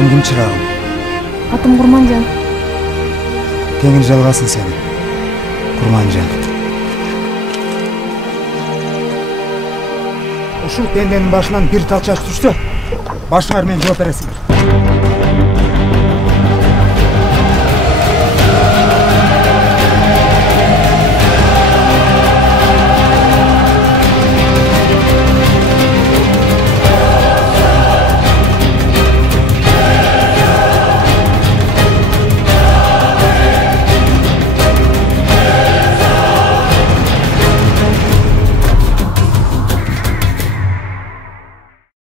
Атым ким, чырагым? Атым Курманжан. Теңир жалгасын сени, Курманжан. Ушул пенденин башынан бир талчаш түшсө, башыңар менен жооп бересиңер.